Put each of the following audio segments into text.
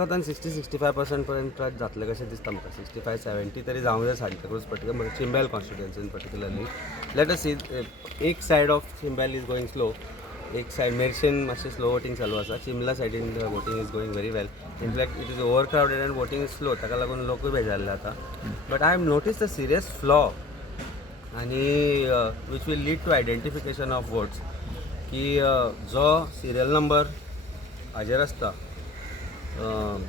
कोतान 60-65% पर्यंत जातले कशें दिसता म्हाका. 65-70 तरी जावंक जाय सांचे क्रूज पर्टिक्युलर चिंबेल कॉन्स्टिट्युएन्सीन पर्टिक्युलरली. लेट अस सी एक side of Chimbel is going slow, एक सायड मेर्शेन मातशें स्लो वोटींग चालू आसा. चिंबला सायडीन voting is going very well. In fact it is over crowded and voting is slow, ताका लागून लोकूय बेजारले आतां. But I have notice the serious flaw आनी which will lead to identification of votes की जो सिरियल नंबर हाजेर आसता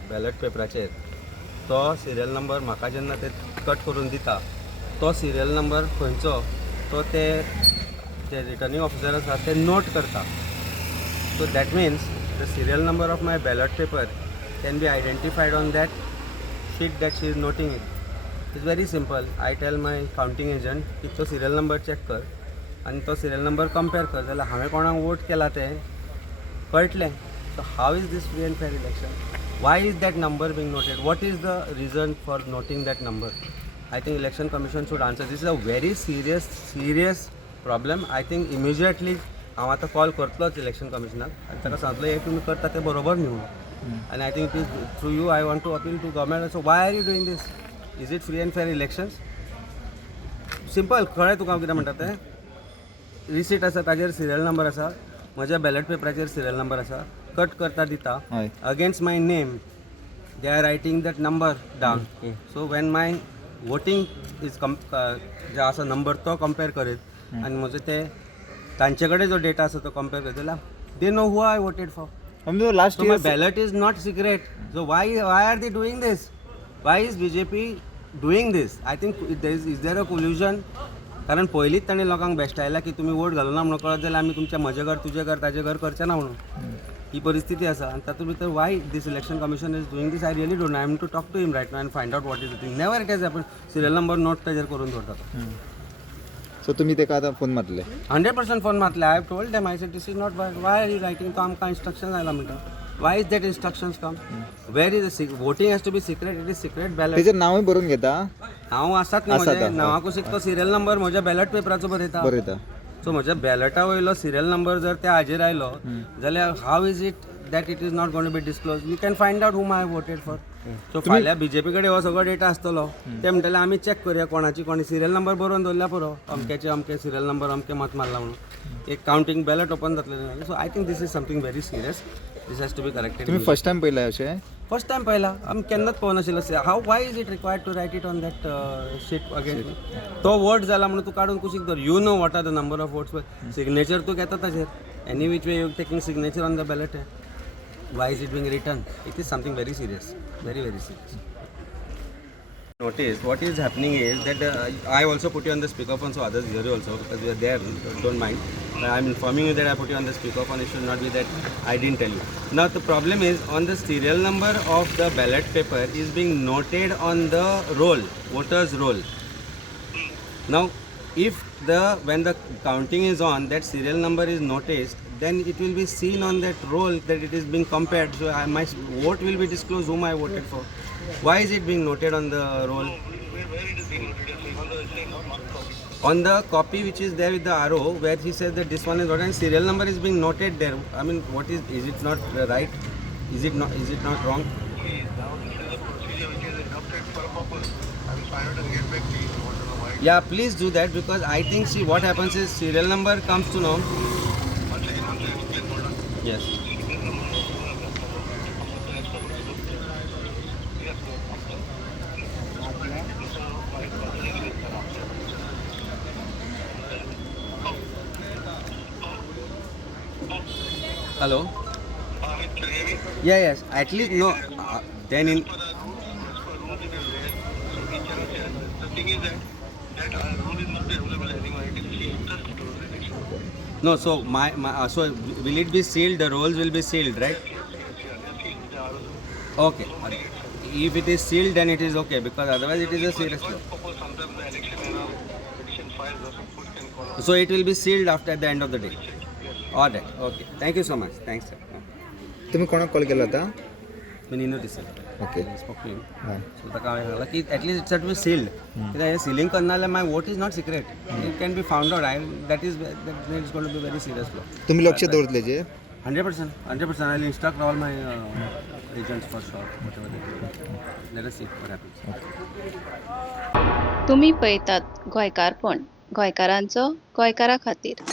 बॅलट पेपराचेर, तो सिरियल नंबर म्हाका जेन्ना ते कट करून दिता तो सिरियल नंबर खंयचो तो ते रिटर्निंग ऑफिसर आसा ते नोट करता. So that means the serial number of my ballot paper can be identified on that sheet that she is noting it. It's very simple. I tell my counting agent की तो serial number check कर आनी तो serial number compare कर, जाल्यार हांवें कोणाक vote केला तें कळटलें. So how is this free and fair election? Why is that number being noted? What is the reason for noting that number? I think Election Commission should answer. This is a very serious problem. I think immediately हांव आतां call करतलोच election कमिशनाक आनी ताका सांगतलो हे तुमी करता तें बरोबर न्हू. आनी I think it is through you I want to appeal to government. So why are you doing this? Is it free and fair elections? Simple. कळ्ळें तुका हांव कितें म्हणटा तें? रिसीट आसा ताजेर सिरियल नंबर आसा, म्हज्या बॅलट पेपराचेर सिरियल नंबर आसा, कट करता दिता against my name they are writing that number down. So when my voting is जो आसा नंबर तो कंपेर करीत आनी म्हजो ते तांचे कडेन जो डेटा आसा तो कंपेर करीत जाल्यार they know who I voted for. Last my ballot is not secret. So why are they doing this? Why is BJP doing this? I think is there a collusion. कारण पयलींच ताणें लोकांक बेश्टायला की तुमी वोट घालूं ना म्हणून कळत जाल्यार आमी तुमचें म्हजें घर तुजें घर ताजें घर करचें ना म्हणून. ही परिस्थिती आसा आनी तातूंत भितर why this election commission is doing this? I really don't know. I am to talk to him right now and find out what is thing. Never it has happen. Serial number note ताजेर करून दवरता तो. सो तुमी ताका आतां phone मारले? 100% phone मारले. I have told them. I said this is not why are you writing? तो आमकां इन्स्ट्रक्शन आयला म्हणटा. Why is that instructions come? Where is voting has to be secret. It is secret ballot. तेजेर नांवूय बरोवन घेता? हांव आसात न्ही म्हज्या नांवा कुशीक तो सिरियल नंबर म्हज्या बॅलट पेपराचो बरयता. सो म्हज्या बॅलटा वयलो सिरियल नंबर जर त्या हाजेर आयलो जाल्यार how is it that it is not going to be disclose? You can find out whom I voted for. So फाल्यां BJP कडेन हो सगळो डेटा आसतलो. ते म्हणटले आमी चॅक करुया कोणाची कोणी सिरियल नंबर बरोवन दवरल्या पुरो. अमक्याचे अमके सिरियल नंबर अमके मत मारला म्हणून एक कावंटींग बॅलट ओपन जातलें. So I think this is something very serious. This has to be corrected. तुमी फर्स्ट टायम पळयलां अशें? फर्स्ट टायम पळयला. आमी केन्नाच पळोवनाशिल्लो. How why is it required to write it on that sheet again? तो vote जाला म्हणून तूं काडून कुशीक दवर. You know what are the number of votes. Signature तूं घेता ताजेर. Any which way you taking signature on the ballot. Y is it being written? It is something very serious. Very serious. Notice what is happening is that I also put you on the speakerphone so others hear you also because you are there. Don't mind. I am informing you that I put you on the speakerphone. It should not be that I didn't tell you. Now the problem is on the serial number of the ballot paper is being noted on the roll, voter's roll. Now if when the counting is on, that serial number is noticed, then it will be seen on that roll that it is being compared. So my vote will be disclosed whom I voted for. Why is it being noted on the roll? Where it is being noted? On the copy which is there with the arrow where he says that this one is what and serial number is being noted there. I mean, what is it not right? Is it not wrong? Please, now this is a procedure which is adopted for a purpose. I will find out and get back to you. I want to know why. Yeah, please do that because I think see what happens is serial number comes to know. One second, please hold on. Yes. Hello. Can you hear me? Yeah, yes. At least no. Then in. As per rule it is there. So we cannot share. The thing is that rule is not available anywhere. It is sealed just to the election. No. So my so will it be sealed? The rolls will be sealed, right? Yes, they are sealed. They are Okay. If it is sealed, then it is okay because otherwise it is a serious law. Suppose sometimes the election petition files or some food can call. So it will be sealed after the end of the day. Yes. All right. Okay. Thank you so much. Thanks, sir. तुम्ही कोणाक call केला होता? मी नीनू दिसले. Okay. Spoke to him. हां. So ताका हांवें सांगलां की at least it's to be sealed. कित्याक हें सिलींग करना जाल्यार my vote is not secret. It can be found out. That is going to be very serious law. तुम्ही लक्ष दवरतले जे? 100%. I will instruct all my agents for sure, whatever they do. Let us see what happens. तुम्ही पळयतात गोंयकारपण गोंयकारांचो गोंयकारा खातीर.